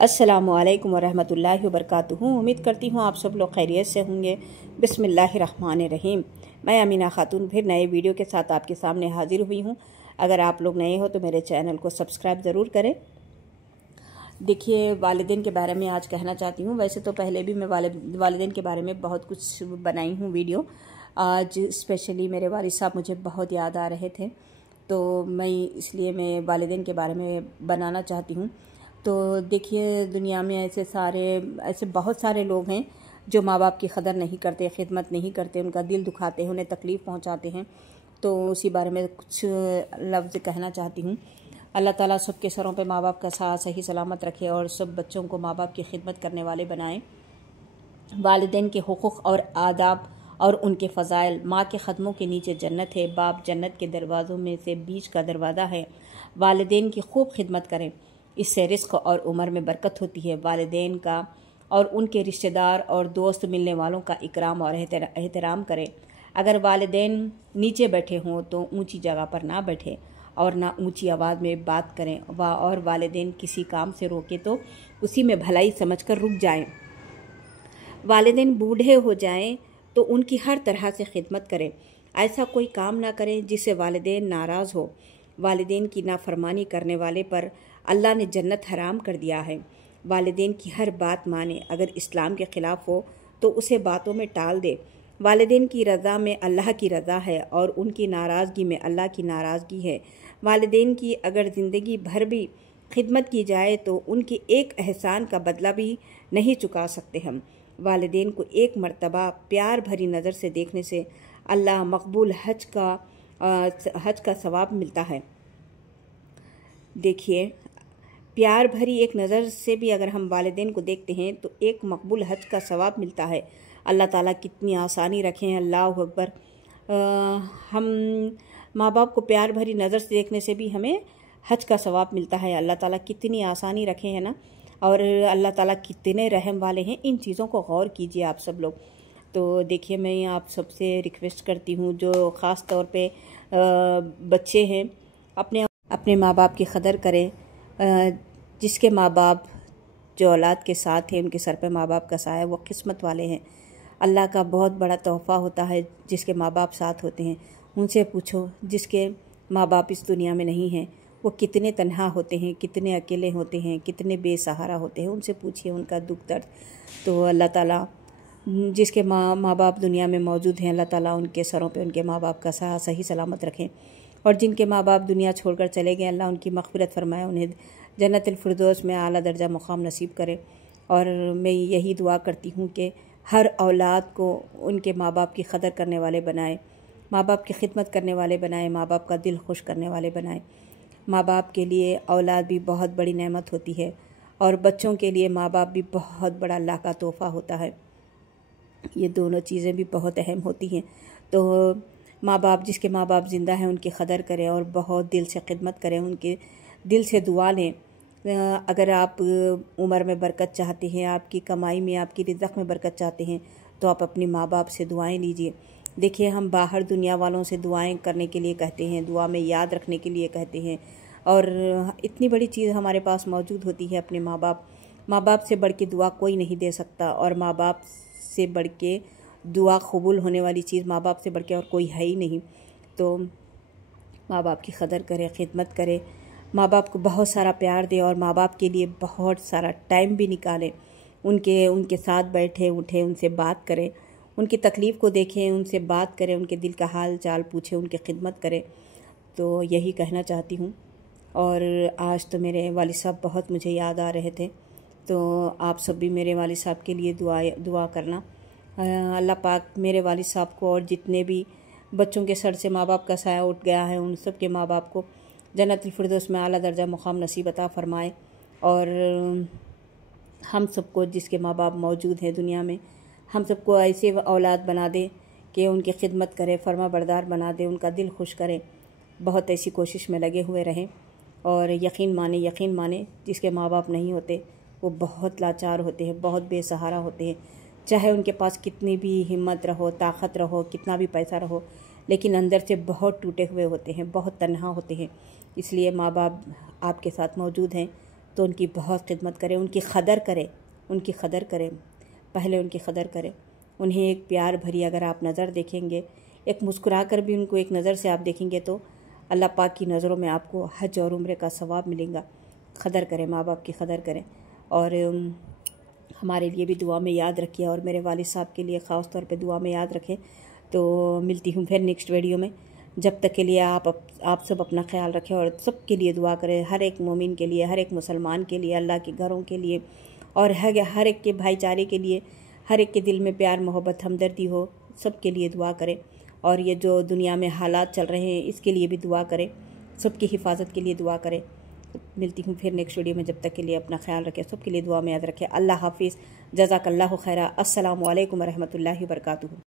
अस्सलामुअलैकुम वरहमतुल्लाहि वबरकातुहू। उम्मीद करती हूँ आप सब लोग खैरियत से होंगे। बिस्मिल्लाहिर्रहमानिर्रहीम। मैं अमीना खातून फिर नए वीडियो के साथ आपके सामने हाजिर हुई हूँ। अगर आप लोग नए हो तो मेरे चैनल को सब्सक्राइब ज़रूर करें। देखिए, वालिदैन के बारे में आज कहना चाहती हूँ। वैसे तो पहले भी मैं वालिदैन के बारे में बहुत कुछ बनाई हूँ वीडियो। आज स्पेशली मेरे वालिद साहब मुझे बहुत याद आ रहे थे, तो इसलिए मैं वालिदैन के बारे में बनाना चाहती हूँ। तो देखिए, दुनिया में ऐसे बहुत सारे लोग हैं जो माँ बाप की कदर नहीं करते, खिदमत नहीं करते, उनका दिल दुखाते हैं, उन्हें तकलीफ़ पहुँचाते हैं। तो उसी बारे में कुछ लफ्ज़ कहना चाहती हूँ। अल्लाह ताला सबके सरों पे माँ बाप का साथ सही सलामत रखे और सब बच्चों को माँ बाप की खिदमत करने वाले बनाएं। वालिदैन के हुकूक़ और आदाब और उनके फ़ज़ाइल। माँ के क़दमों के नीचे जन्नत है। बाप जन्नत के दरवाज़ों में से बीच का दरवाज़ा है। वालिदैन की खूब खिदमत करें, इससे रिज़्क़ और उम्र में बरकत होती है। वालिदैन का और उनके रिश्तेदार और दोस्त मिलने वालों का इकराम और एहतराम करें। अगर वालिदैन नीचे बैठे हों तो ऊंची जगह पर ना बैठें और ना ऊंची आवाज़ में बात करें। और वालिदैन किसी काम से रोके तो उसी में भलाई समझकर रुक जाएं। वालिदैन बूढ़े हो जाएं तो उनकी हर तरह से खिदमत करें। ऐसा कोई काम ना करें जिससे वालिदैन नाराज़ हो। वालिदैन की नाफरमानी करने वाले पर अल्लाह ने जन्नत हराम कर दिया है। वालिदैन की हर बात माने, अगर इस्लाम के ख़िलाफ़ हो तो उसे बातों में टाल दे। वालिदैन की रज़ा में अल्लाह की रज़ा है और उनकी नाराज़गी में अल्लाह की नाराज़गी है। वालिदैन की अगर ज़िंदगी भर भी खिदमत की जाए तो उनके एक एहसान का बदला भी नहीं चुका सकते हम। वालिदैन को एक मर्तबा प्यार भरी नज़र से देखने से अल्लाह मकबूल हज का सवाब मिलता है। देखिए, प्यार भरी एक नज़र से भी अगर हम वालिदैन को देखते हैं तो एक मकबूल हज का सवाब मिलता है। अल्लाह ताला कितनी आसानी रखें, अल्लाह अकबर। हम माँ बाप को प्यार भरी नज़र से देखने से भी हमें हज का सवाब मिलता है। अल्लाह ताला कितनी आसानी रखे हैं ना, और अल्लाह ताला कितने रहम वाले हैं। इन चीज़ों को गौर कीजिए आप सब लोग। तो देखिए, मैं आप सबसे रिक्वेस्ट करती हूँ जो ख़ास तौर पे बच्चे हैं, अपने माँ बाप की कदर करें। जिसके माँ बाप जो औलाद के साथ हैं, उनके सर पे माँ बाप का साया, वो किस्मत वाले हैं। अल्लाह का बहुत बड़ा तोहफ़ा होता है जिसके माँ बाप साथ होते हैं। उनसे पूछो जिसके माँ बाप इस दुनिया में नहीं हैं, वो कितने तन्हा होते हैं, कितने अकेले होते हैं, कितने बेसहारा होते हैं। उनसे पूछिए उनका दुख दर्द। तो अल्लाह ताला जिसके माँ बाप दुनिया में मौजूद हैं, अल्लाह ताला उनके सरों पे उनके माँ बाप का सही सलामत रखें। और जिनके माँ बाप दुनिया छोड़कर चले गए, अल्लाह उनकी मग़फ़िरत फ़रमाए, उन्हें जन्नतुल फ़िरदौस में आला दर्जा मुक़ाम नसीब करे। और मैं यही दुआ करती हूँ कि हर औलाद को उनके माँ बाप की कदर करने वाले बनाए, माँ बाप की खिदमत करने वाले बनाए, माँ बाप का दिल खुश करने वाले बनाए। माँ बाप के लिए औलाद भी बहुत बड़ी नेमत होती है और बच्चों के लिए माँ बाप भी बहुत बड़ा अल्लाह का तोहफ़ा होता है। ये दोनों चीज़ें भी बहुत अहम होती हैं। तो माँ बाप, जिसके माँ बाप ज़िंदा हैं, उनकी कदर करें और बहुत दिल से खिदमत करें, उनके दिल से दुआ लें। अगर आप उम्र में बरकत चाहते हैं, आपकी कमाई में, आपकी रिज़्क़ में बरकत चाहते हैं, तो आप अपने माँ बाप से दुआएं लीजिए। देखिए, हम बाहर दुनिया वालों से दुआएं करने के लिए कहते हैं, दुआ में याद रखने के लिए कहते हैं, और इतनी बड़ी चीज़ हमारे पास मौजूद होती है अपने माँ बाप। माँ बाप से बढ़ के दुआ कोई नहीं दे सकता, और माँ बाप से बढ़ के दुआ कबूल होने वाली चीज़ माँ बाप से बढ़ के और कोई है ही नहीं। तो माँ बाप की कदर करें, खिदमत करें, माँ बाप को बहुत सारा प्यार दें और माँ बाप के लिए बहुत सारा टाइम भी निकालें। उनके साथ बैठे उठे, उनसे बात करें, उनकी तकलीफ़ को देखें, उनसे बात करें, उनके दिल का हाल चाल पूछें, उनकी खिदमत करें। तो यही कहना चाहती हूँ। और आज तो मेरे वालिद साहब बहुत मुझे याद आ रहे थे, तो आप सब भी मेरे वालिद साहब के लिए दुआ करना। अल्लाह पाक मेरे वालिद साहब को और जितने भी बच्चों के सर से माँ बाप का साया उठ गया है, उन सब के माँ बाप को जन्नतुल फ़िरदौस में आला दर्जा मुक़ाम नसीब अता फ़रमाए। और हम सबको, जिसके माँ बाप मौजूद हैं दुनिया में, हम सबको ऐसे औलाद बना दे कि उनकी खिदमत करे, फर्मा बरदार बना दे, उनका दिल खुश करे। बहुत ऐसी कोशिश में लगे हुए रहें। और यकीन माने जिसके माँ बाप नहीं होते वो बहुत लाचार होते हैं, बहुत बेसहारा होते हैं। चाहे उनके पास कितनी भी हिम्मत रहो, ताकत रहो, कितना भी पैसा रहो, लेकिन अंदर से बहुत टूटे हुए होते हैं, बहुत तन्हा होते हैं। इसलिए माँ बाप आपके साथ मौजूद हैं تو ان کی بہت خدمت کریں، ان کی قدر کریں، پہلے ان کی قدر کریں۔ انہیں ایک پیار بھری اگر آپ نظر دیکھیں گے، ایک مسکرا کر بھی ان کو ایک نظر سے آپ دیکھیں گے تو اللہ پاک کی نظروں میں آپ کو حج اور عمرے کا ثواب ملے گا۔ قدر کریں، ماں باپ کی قدر کریں، اور ہمارے لیے بھی دعا میں یاد رکھیے، اور میرے والد صاحب کے لیے خاص طور پہ دعا میں یاد رکھیں۔ تو ملتی ہوں پھر نیکسٹ ویڈیو میں، جب تک کے لیے آپ سب اپنا خیال رکھیں اور سب کے لیے دعا کریں، ہر ایک مومن کے لیے، ہر ایک مسلمان کے لیے، اللہ کے گھروں کے لیے، اور ہر ایک کے بھائی چارے کے لیے، ہر ایک کے دل میں پیار محبت ہمدردی ہو، سب کے لیے دعا کریں۔ اور یہ جو دنیا میں حالات چل رہے ہیں اس کے لیے بھی دعا کریں، سب کی حفاظت کے لیے دعا کریں۔ ملتی ہوں پھر نیکسٹ ویڈیو میں، جب تک کے لیے اپنا خیال رکھیں، سب کے لیے دعا میں یاد رکھیں۔ اللہ حافظ، جزاک اللہ خیرہ، السلام علیکم ورحمۃ اللہ وبرکاتہ۔